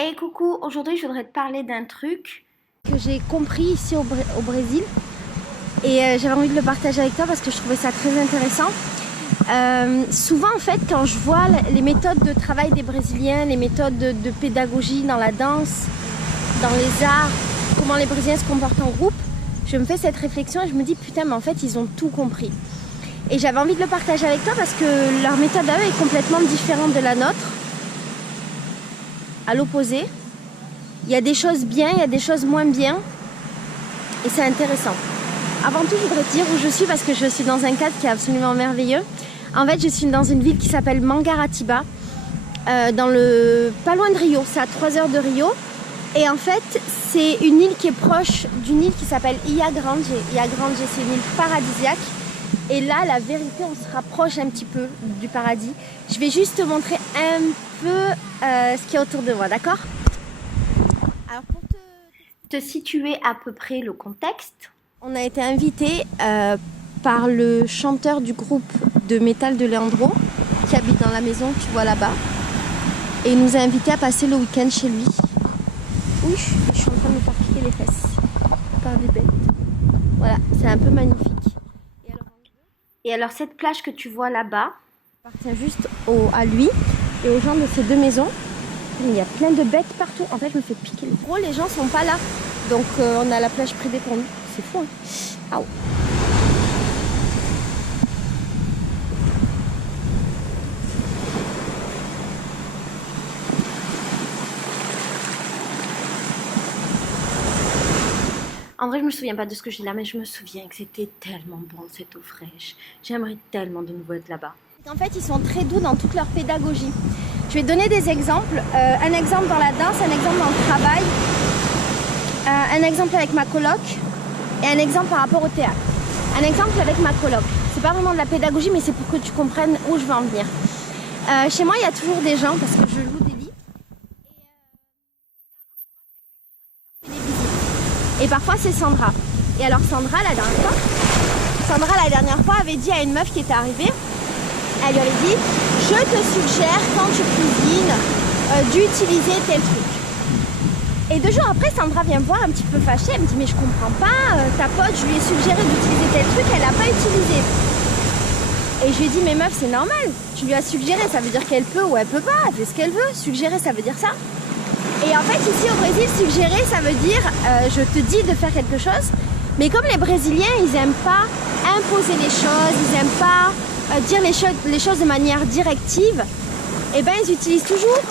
Hey coucou, aujourd'hui je voudrais te parler d'un truc que j'ai compris ici au Brésil et j'avais envie de le partager avec toi parce que je trouvais ça très intéressant. Souvent en fait quand je vois les méthodes de travail des Brésiliens, les méthodes de pédagogie dans la danse, dans les arts, comment les Brésiliens se comportent en groupe, je me fais cette réflexion et je me dis putain mais en fait ils ont tout compris. Et j'avais envie de le partager avec toi parce que leur méthode à eux est complètement différente de la nôtre, à l'opposé. Il y a des choses bien, il y a des choses moins bien et c'est intéressant. Avant tout, je voudrais te dire où je suis parce que je suis dans un cadre qui est absolument merveilleux. En fait, je suis dans une ville qui s'appelle Mangaratiba, pas loin de Rio, c'est à 3 heures de Rio. Et en fait, c'est une île qui est proche d'une île qui s'appelle Ilha Grande. Ilha Grande, c'est une île paradisiaque. Et là, la vérité, on se rapproche un petit peu du paradis. Je vais juste te montrer un peu ce qu'il y a autour de moi, d'accord ? Alors pour te situer à peu près le contexte. On a été invité par le chanteur du groupe de métal de Leandro qui habite dans la maison que tu vois là-bas. Et il nous a invités à passer le week-end chez lui. Oui, je suis en train de me faire piquer les fesses par des bêtes. Voilà, c'est un peu magnifique. Et alors cette plage que tu vois là-bas appartient juste à lui et aux gens de ces deux maisons. Il y a plein de bêtes partout. En fait, je me fais piquer. En gros, les gens sont pas là. Donc, on a la plage privée pour nous. C'est fou, hein. Ah ouais. En vrai, je me souviens pas de ce que j'ai là, mais je me souviens que c'était tellement bon cette eau fraîche. J'aimerais tellement de nouveau être là-bas. En fait, ils sont très doux dans toute leur pédagogie. Je vais donner des exemples. Un exemple dans la danse, un exemple dans le travail, un exemple avec ma coloc et un exemple par rapport au théâtre. Un exemple avec ma coloc. C'est pas vraiment de la pédagogie, mais c'est pour que tu comprennes où je veux en venir. Chez moi, il y a toujours des gens, parce que je loue des lits. Et parfois, c'est Sandra. Et alors, Sandra, la dernière fois, avait dit à une meuf qui était arrivée, elle lui avait dit « Je te suggère, quand tu cuisines, d'utiliser tel truc. » Et 2 jours après, Sandra vient me voir un petit peu fâchée. Elle me dit « Mais je comprends pas, ta pote, je lui ai suggéré d'utiliser tel truc, elle l'a pas utilisé. » Et je lui ai dit « Mais meuf, c'est normal. Tu lui as suggéré, ça veut dire qu'elle peut ou elle peut pas. Elle fait ce qu'elle veut. Suggérer, ça veut dire ça. » Et en fait, ici au Brésil, suggérer, ça veut dire je te dis de faire quelque chose. Mais comme les Brésiliens, ils aiment pas imposer les choses, ils aiment pas dire les choses de manière directive, et ben ils utilisent toujours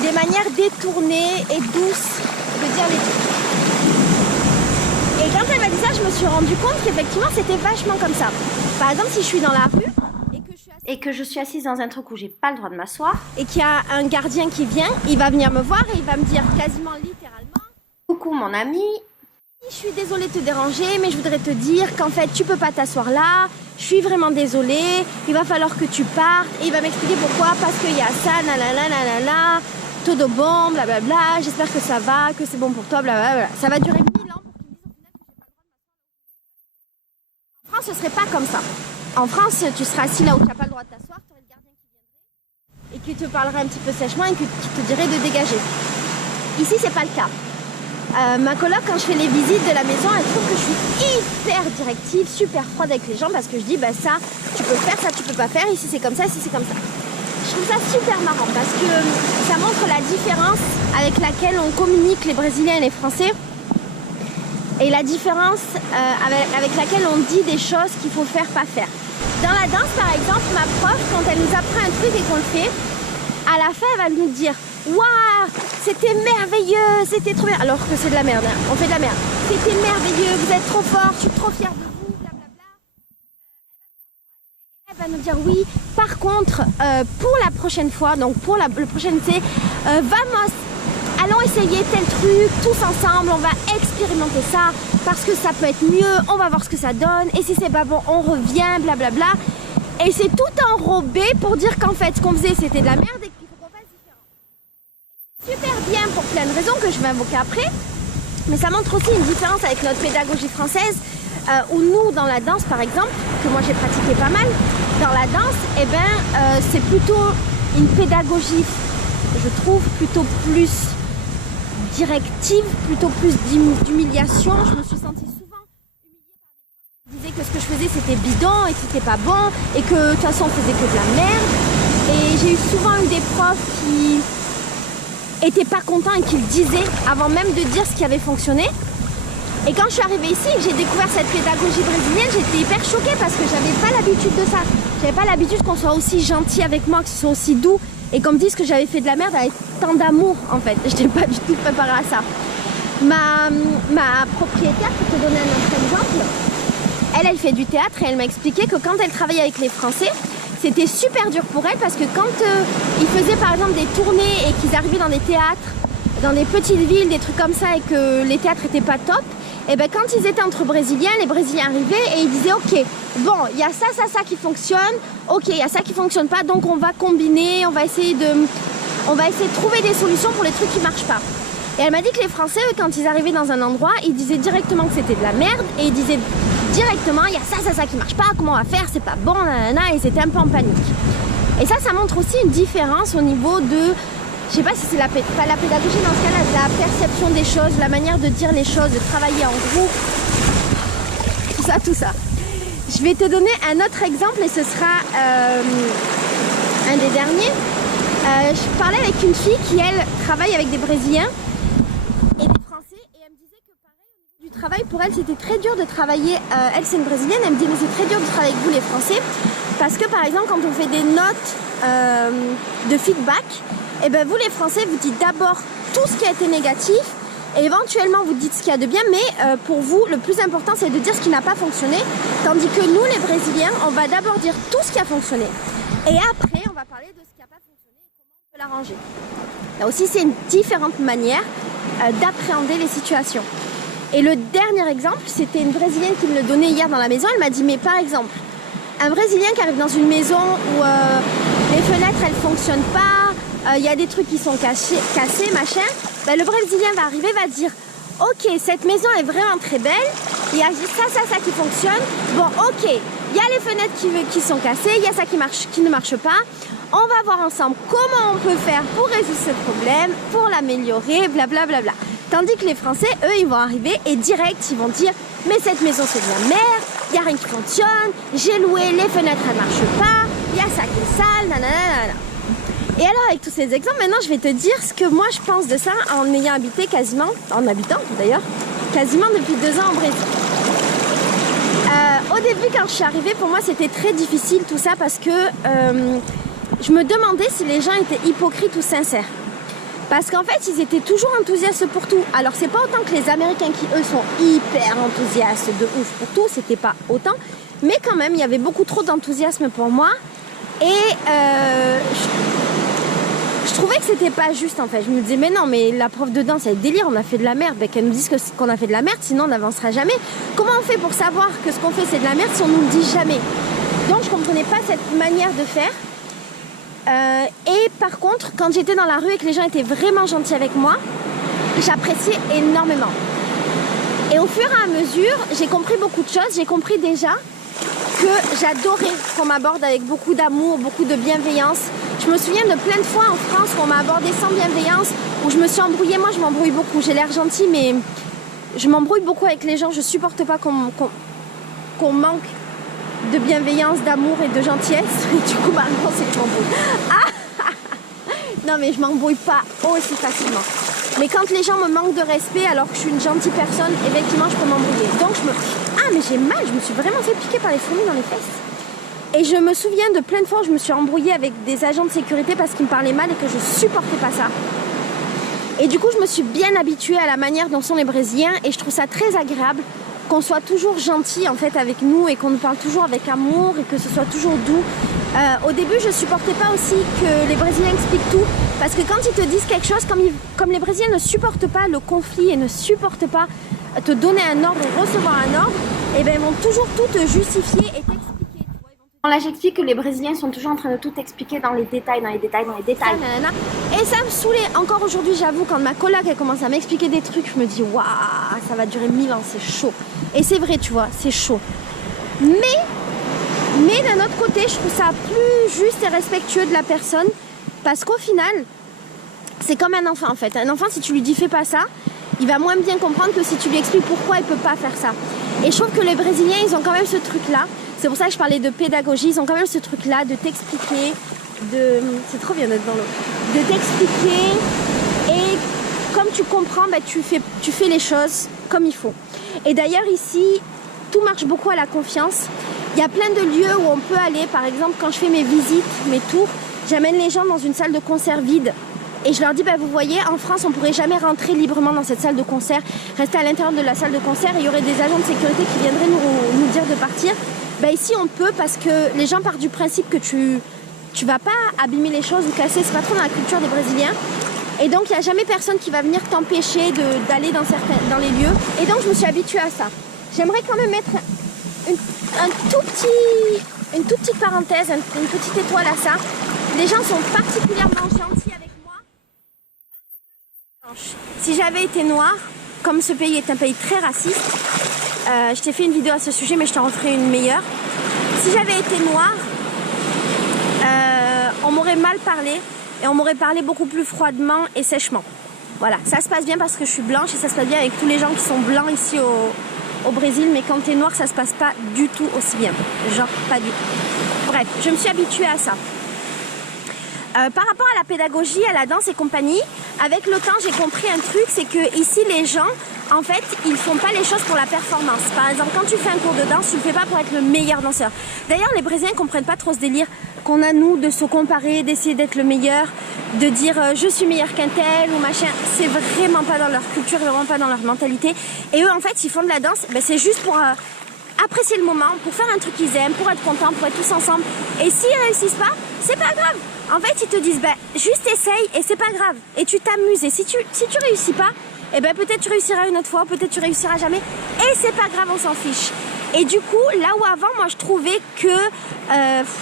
des manières détournées et douces de dire les trucs. Et quand elle m'a dit ça, je me suis rendu compte qu'effectivement c'était vachement comme ça. Par exemple, si je suis dans la rue et que je suis assise dans un truc où j'ai pas le droit de m'asseoir et qu'il y a un gardien qui vient, il va venir me voir et il va me dire quasiment littéralement « Coucou mon ami, je suis désolée de te déranger, mais je voudrais te dire qu'en fait tu peux pas t'asseoir là, je suis vraiment désolée, il va falloir que tu partes. » Et il va m'expliquer pourquoi, parce qu'il y a ça, nanana, todo bon, blablabla, j'espère que ça va, que c'est bon pour toi, blablabla. Ça va durer 1000 ans pour qu'ils me disent au final que j'ai pas le droit de m'asseoir. En France, ce serait pas comme ça. En France, tu seras assis là où tu n'as pas le droit de t'asseoir, tu aurais le gardien qui viendrait et qui te parlerait un petit peu sèchement et qui te dirait de dégager. Ici, c'est pas le cas. Ma coloc, quand je fais les visites de la maison, elle trouve que je suis hyper directive, super froide avec les gens parce que je dis bah ça tu peux faire, ça tu peux pas faire, ici c'est comme ça, ici c'est comme ça. Je trouve ça super marrant parce que ça montre la différence avec laquelle on communique les Brésiliens et les Français et la différence avec laquelle on dit des choses qu'il faut faire, pas faire. Dans la danse par exemple, ma prof, quand elle nous apprend un truc et qu'on le fait, à la fin elle va nous dire waouh, c'était merveilleux, c'était trop bien. Alors que c'est de la merde, hein. On fait de la merde. C'était merveilleux, vous êtes trop fort, je suis trop fière de vous, blablabla. Elle va nous dire oui. Par contre, pour la prochaine fois, donc pour le prochain essai, vamos, allons essayer tel truc tous ensemble, on va expérimenter ça parce que ça peut être mieux, on va voir ce que ça donne. Et si c'est pas bon, on revient, blablabla. Et c'est tout enrobé pour dire qu'en fait, ce qu'on faisait, c'était de la merde et qu'il faut qu'on fasse différent. Super bien pour plein de raisons que je vais invoquer après, mais ça montre aussi une différence avec notre pédagogie française où nous dans la danse par exemple, que moi j'ai pratiqué pas mal, dans la danse, c'est plutôt une pédagogie, je trouve, plutôt plus directives, plutôt plus d'humiliation. Je me suis sentie souvent humiliée par des profs qui disaient que ce que je faisais c'était bidon et que c'était pas bon et que de toute façon on faisait que de la merde. Et j'ai eu souvent des profs qui étaient pas contents et qui le disaient avant même de dire ce qui avait fonctionné. Et quand je suis arrivée ici et que j'ai découvert cette pédagogie brésilienne, j'étais hyper choquée parce que j'avais pas l'habitude de ça. J'avais pas l'habitude qu'on soit aussi gentil avec moi, que ce soit aussi doux et qu'on me dise que j'avais fait de la merde avec tant d'amour en fait. Je n'étais pas du tout préparée à ça. Ma propriétaire, pour te donner un autre exemple, elle fait du théâtre et elle m'a expliqué que quand elle travaillait avec les Français, c'était super dur pour elle parce que quand ils faisaient par exemple des tournées et qu'ils arrivaient dans des théâtres, dans des petites villes, des trucs comme ça et que les théâtres n'étaient pas top, et ben quand ils étaient entre Brésiliens, les Brésiliens arrivaient et ils disaient ok, bon, il y a ça qui fonctionne, ok, il y a ça qui fonctionne pas, donc on va combiner, on va essayer de trouver des solutions pour les trucs qui marchent pas. Et elle m'a dit que les Français, eux, quand ils arrivaient dans un endroit, ils disaient directement que c'était de la merde et ils disaient directement il y a ça qui marche pas, comment on va faire, c'est pas bon, nanana, et c'était un peu en panique. Et ça montre aussi une différence au niveau de, je sais pas si c'est pas la pédagogie dans ce cas-là, la perception des choses, la manière de dire les choses, de travailler en groupe, tout ça. Je vais te donner un autre exemple et ce sera un des derniers. Je parlais avec une fille qui, elle, travaille avec des Brésiliens et des Français et elle me disait que pareil, au niveau du travail, pour elle, c'était très dur de travailler. Elle, c'est une Brésilienne, elle me dit mais c'est très dur de travailler avec vous les Français parce que par exemple, quand on fait des notes de feedback, et ben vous les Français, vous dites d'abord tout ce qui a été négatif et éventuellement vous dites ce qu'il y a de bien, mais pour vous, le plus important, c'est de dire ce qui n'a pas fonctionné, tandis que nous, les Brésiliens, on va d'abord dire tout ce qui a fonctionné et après, on va parler de ce qui n'a pas fonctionné et comment on peut l'arranger. Là aussi, c'est une différente manière d'appréhender les situations. Et le dernier exemple, c'était une Brésilienne qui me le donnait hier dans la maison. Elle m'a dit, mais par exemple, un Brésilien qui arrive dans une maison où les fenêtres, elles ne fonctionnent pas, il y a des trucs qui sont cassés, machin, ben, le Brésilien va arriver, va dire, ok, cette maison est vraiment très belle, il y a ça qui fonctionne, bon, ok, il y a les fenêtres qui sont cassées, il y a ça qui ne marche pas, on va voir ensemble comment on peut faire pour résoudre ce problème, pour l'améliorer, blablabla. Tandis que les Français, eux, ils vont arriver et direct, ils vont dire « Mais cette maison, c'est de la merde, il n'y a rien qui fonctionne, j'ai loué, les fenêtres, elles ne marchent pas, il y a ça qui est sale, nanana. » Et alors, avec tous ces exemples, maintenant, je vais te dire ce que moi, je pense de ça en ayant habité quasiment, en habitant d'ailleurs, quasiment depuis 2 ans au Brésil. Au début, quand je suis arrivée, pour moi, c'était très difficile tout ça parce que je me demandais si les gens étaient hypocrites ou sincères. Parce qu'en fait, ils étaient toujours enthousiastes pour tout. Alors, c'est pas autant que les Américains qui, eux, sont hyper enthousiastes de ouf pour tout. C'était pas autant. Mais quand même, il y avait beaucoup trop d'enthousiasme pour moi. Et je trouvais que c'était pas juste, en fait. Je me disais, mais non, mais la prof de danse, elle est délire. On a fait de la merde. Ben, qu'elle nous dise qu'on a fait de la merde, sinon on n'avancera jamais. Comment on fait pour savoir que ce qu'on fait, c'est de la merde si on nous le dit jamais? Donc, je comprenais pas cette manière de faire. Et par contre, quand j'étais dans la rue et que les gens étaient vraiment gentils avec moi, j'appréciais énormément. Et au fur et à mesure, j'ai compris beaucoup de choses. J'ai compris déjà que j'adorais qu'on m'aborde avec beaucoup d'amour, beaucoup de bienveillance. Je me souviens de plein de fois en France où on m'a abordé sans bienveillance, où je me suis embrouillée. Moi, je m'embrouille beaucoup. J'ai l'air gentille, mais je m'embrouille beaucoup avec les gens. Je supporte pas qu'on manque de bienveillance, d'amour et de gentillesse. Et du coup, ma réponse, c'est que je m'embrouille. Non, mais je m'embrouille pas aussi facilement. Mais quand les gens me manquent de respect alors que je suis une gentille personne, effectivement, je peux m'embrouiller. Donc, mais j'ai mal, je me suis vraiment fait piquer par les fourmis dans les fesses. Et je me souviens de plein de fois où je me suis embrouillée avec des agents de sécurité parce qu'ils me parlaient mal et que je supportais pas ça. Et du coup, je me suis bien habituée à la manière dont sont les Brésiliens et je trouve ça très agréable qu'on soit toujours gentil en fait avec nous et qu'on nous parle toujours avec amour et que ce soit toujours doux. Au début, je supportais pas aussi que les Brésiliens expliquent tout parce que quand ils te disent quelque chose, comme les Brésiliens ne supportent pas le conflit et ne supportent pas te donner un ordre et recevoir un ordre, et ben ils vont toujours tout te justifier et t'expliquer. Là, j'explique que les Brésiliens sont toujours en train de tout expliquer dans les détails. Et ça me saoulait. Encore aujourd'hui, j'avoue, quand ma coloc elle commence à m'expliquer des trucs, je me dis waouh, ça va durer 1000 ans, c'est chaud. Et c'est vrai, tu vois, c'est chaud. Mais d'un autre côté, je trouve ça plus juste et respectueux de la personne parce qu'au final, C'est comme un enfant en fait. Un enfant, si tu lui dis fais pas ça, il va moins bien comprendre que si tu lui expliques pourquoi il peut pas faire ça. Et je trouve que les Brésiliens, ils ont quand même ce truc-là. C'est pour ça que je parlais de pédagogie. Ils ont quand même ce truc-là de t'expliquer, c'est trop bien d'être dans l'eau. De t'expliquer et comme tu comprends, bah, tu fais les choses comme il faut. Et d'ailleurs ici, tout marche beaucoup à la confiance. Il y a plein de lieux où on peut aller. Par exemple, quand je fais mes visites, mes tours, j'amène les gens dans une salle de concert vide. Et je leur dis, bah, vous voyez, en France, on ne pourrait jamais rentrer librement dans cette salle de concert, rester à l'intérieur de la salle de concert et il y aurait des agents de sécurité qui viendraient nous dire de partir. Bah, ici, on peut parce que les gens partent du principe que tu vas pas abîmer les choses ou casser, c'est pas trop dans la culture des Brésiliens. Et donc, il n'y a jamais personne qui va venir t'empêcher d'aller dans les lieux. Et donc, je me suis habituée à ça. J'aimerais quand même mettre une toute petite parenthèse, une petite étoile à ça. Les gens sont particulièrement gentils avec moi. Si j'avais été noire, comme ce pays est un pays très raciste, je t'ai fait une vidéo à ce sujet, mais je t'en referai une meilleure. Si j'avais été noire, on m'aurait mal parlé et on m'aurait parlé beaucoup plus froidement et sèchement. Voilà, ça se passe bien parce que je suis blanche et ça se passe bien avec tous les gens qui sont blancs ici au Brésil, mais quand t'es noir, ça se passe pas du tout aussi bien. Genre, pas du tout. Bref, je me suis habituée à ça. Par rapport à la pédagogie, à la danse et compagnie, avec le temps j'ai compris un truc, c'est que ici les gens, en fait, ils font pas les choses pour la performance. Par exemple, quand tu fais un cours de danse, tu le fais pas pour être le meilleur danseur. D'ailleurs, les Brésiliens comprennent pas trop ce délire qu'on a nous de se comparer, d'essayer d'être le meilleur, de dire je suis meilleur qu'un tel ou machin. C'est vraiment pas dans leur culture, vraiment pas dans leur mentalité. Et eux, en fait, ils font de la danse, ben, c'est juste pour apprécier le moment, pour faire un truc qu'ils aiment, pour être contents, pour être tous ensemble. Et s'ils réussissent pas, c'est pas grave. En fait, ils te disent, bah, juste essaye et c'est pas grave. Et tu t'amuses. Et si tu réussis pas, eh ben, peut-être tu réussiras une autre fois, peut-être tu réussiras jamais. Et c'est pas grave, on s'en fiche. Et du coup, là où avant, moi, je trouvais que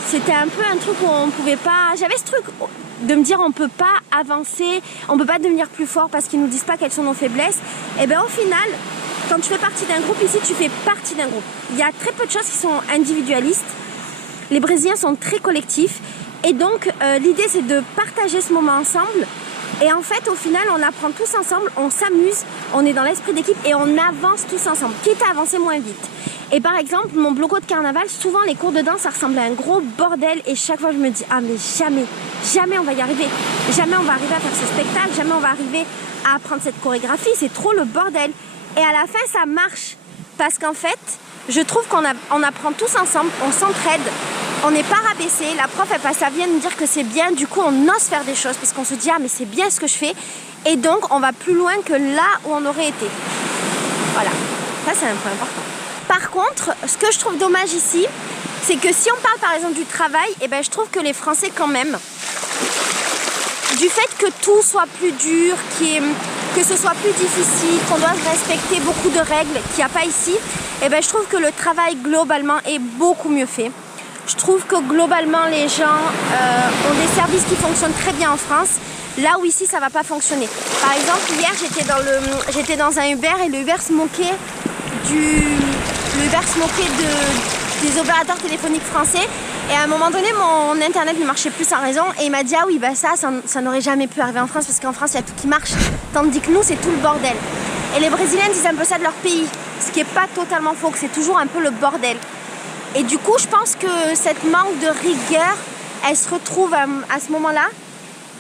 c'était un peu un truc où on pouvait pas... J'avais ce truc de me dire, on peut pas avancer, on peut pas devenir plus fort parce qu'ils nous disent pas quelles sont nos faiblesses. Et ben, au final, quand tu fais partie d'un groupe, ici, tu fais partie d'un groupe. Il y a très peu de choses qui sont individualistes. Les Brésiliens sont très collectifs. Et donc, l'idée, c'est de partager ce moment ensemble. Et en fait, au final, on apprend tous ensemble, on s'amuse, on est dans l'esprit d'équipe et on avance tous ensemble, quitte à avancer moins vite. Et par exemple, mon bloco de carnaval, souvent les cours de danse, ça ressemble à un gros bordel. Et chaque fois, je me dis, ah mais jamais on va y arriver. Jamais on va arriver à faire ce spectacle, jamais on va arriver à apprendre cette chorégraphie. C'est trop le bordel. Et à la fin, ça marche. Parce qu'en fait, je trouve qu'on apprend tous ensemble, on s'entraide. On n'est pas rabaissé, la prof elle passe sa vie à nous dire que c'est bien, du coup on ose faire des choses parce qu'on se dit ah mais c'est bien ce que je fais et donc on va plus loin que là où on aurait été. Voilà, ça c'est un point important. Par contre, ce que je trouve dommage ici, c'est que si on parle par exemple du travail, et ben je trouve que les Français quand même, du fait que tout soit plus dur, que ce soit plus difficile, qu'on doit respecter beaucoup de règles qu'il n'y a pas ici, et ben je trouve que le travail globalement est beaucoup mieux fait. Je trouve que globalement les gens ont des services qui fonctionnent très bien en France, là où ici ça va pas fonctionner. Par exemple hier j'étais dans un Uber et le Uber se moquait des opérateurs téléphoniques français et à un moment donné mon internet ne marchait plus sans raison et il m'a dit ah oui bah ça n'aurait jamais pu arriver en France parce qu'en France il y a tout qui marche tandis que nous c'est tout le bordel. Et les Brésiliens disent un peu ça de leur pays, ce qui est pas totalement faux, que c'est toujours un peu le bordel. Et du coup, je pense que cette manque de rigueur, elle se retrouve à ce moment-là.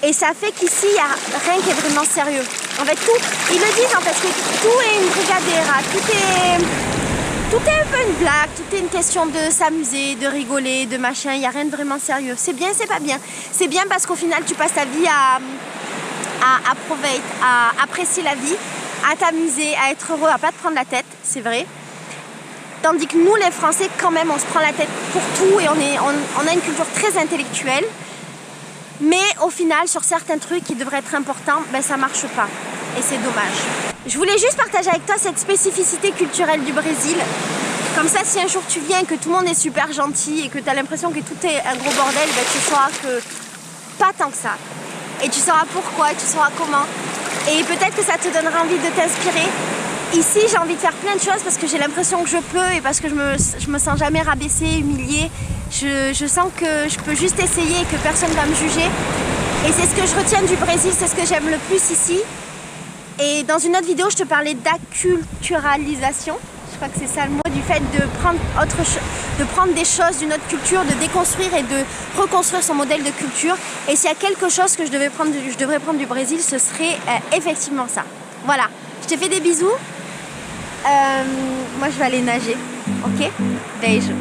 Et ça fait qu'ici, il n'y a rien qui est vraiment sérieux. En fait, tout, ils le disent en fait, que tout est une brigadera, tout est un peu une blague, tout est une question de s'amuser, de rigoler, de machin. Il n'y a rien de vraiment sérieux. C'est bien, c'est pas bien. C'est bien parce qu'au final, tu passes ta vie à apprécier la vie, à t'amuser, à être heureux, à pas te prendre la tête, c'est vrai. Tandis que nous, les Français, quand même, on se prend la tête pour tout et on a une culture très intellectuelle. Mais au final, sur certains trucs qui devraient être importants, ben, ça marche pas. Et c'est dommage. Je voulais juste partager avec toi cette spécificité culturelle du Brésil. Comme ça, si un jour tu viens et que tout le monde est super gentil et que tu as l'impression que tout est un gros bordel, ben, tu sauras que pas tant que ça. Et tu sauras pourquoi, tu sauras comment. Et peut-être que ça te donnera envie de t'inspirer. Ici, j'ai envie de faire plein de choses parce que j'ai l'impression que je peux et parce que je me sens jamais rabaissée, humiliée. Je sens que je peux juste essayer et que personne ne va me juger. Et c'est ce que je retiens du Brésil, c'est ce que j'aime le plus ici. Et dans une autre vidéo, je te parlais d'acculturalisation. Je crois que c'est ça le mot, du fait de prendre des choses d'une autre culture, de déconstruire et de reconstruire son modèle de culture. Et s'il y a quelque chose que je devrais prendre du Brésil, ce serait effectivement ça. Voilà, je te fais des bisous. Moi, je vais aller nager, ok? Beijo.